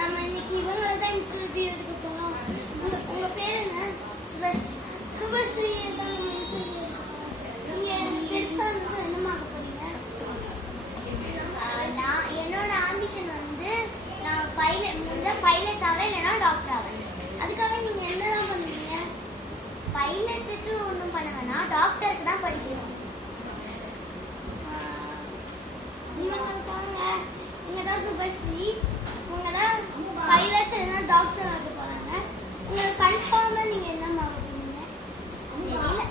நம்ம இன்னைக்கு இவங்களை தான் இன்டர்வியூ எடுக்க போறோம். உங்க பேர் என்ன? சுபஸ் சுபஸ்ரீ தான் நம்ம இன்டர்வியூ நீங்க பெருசா இருந்து போறீங்க? நான் என்னோட ஆம்பிஷன் வந்து நான் பைலட் முடிஞ்சா பைலட் ஆவேன் இல்லைன்னா டாக்டர் ஆவேன். அதுக்காக நீங்க என்னலாம் பண்ணுவீங்க? பைலட்டுக்கு ஒன்றும் பண்ண வேணாம். டாக்டருக்கு தான் படிக்கணும். இவங்க போங்க இவங்க தான் சுபஸ்ரீ இவங்க தான் பைலட் இல்லைன்னா டாக்டர் ஆக போறாங்க உங்களுக்கு கன்ஃபார்மா நீங்க என்னமா போறீங்க தெரியல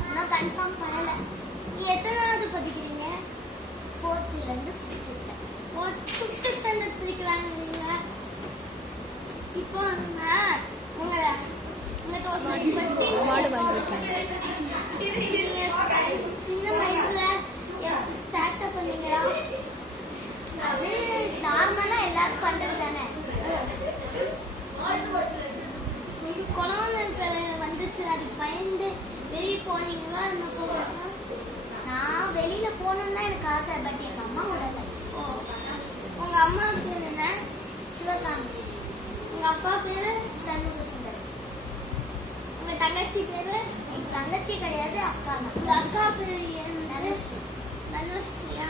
இன்னும் கன்ஃபார்ம் பண்ணல எத்தனாவது படிக்கிறீங்க ஃபோர்த்துல இருந்து ஃபிஃப்த்துல ஃபிஃப்த் ஸ்டாண்டர்ட் படிக்கிறாங்க நீங்க இப்போ உங்களை கொஸ்டின் சின்ன வயசுல சேட்டை பண்ணீங்களா அது நார்மலா எல்லாரும் பண்றது தானே கொரோனா வந்துச்சு அதுக்கு பயந்து வெளியே போனீங்களா? என்ன போகலாம் நான் வெளியில போகணும்னு தான் எனக்கு ஆசை பட் எங்க அம்மா விடல ஓ. உங்க அம்மா பேர் என்ன? சிவகாமி. உங்க அப்பா பேரு சண்முக சுந்தர் உங்க தங்கச்சி பேரு? எங்க தங்கச்சி கிடையாது அக்கா உங்க தான் அக்கா பேரு தனுஷ். தனுஷ்யா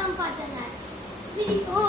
कम कर देना है सी ओ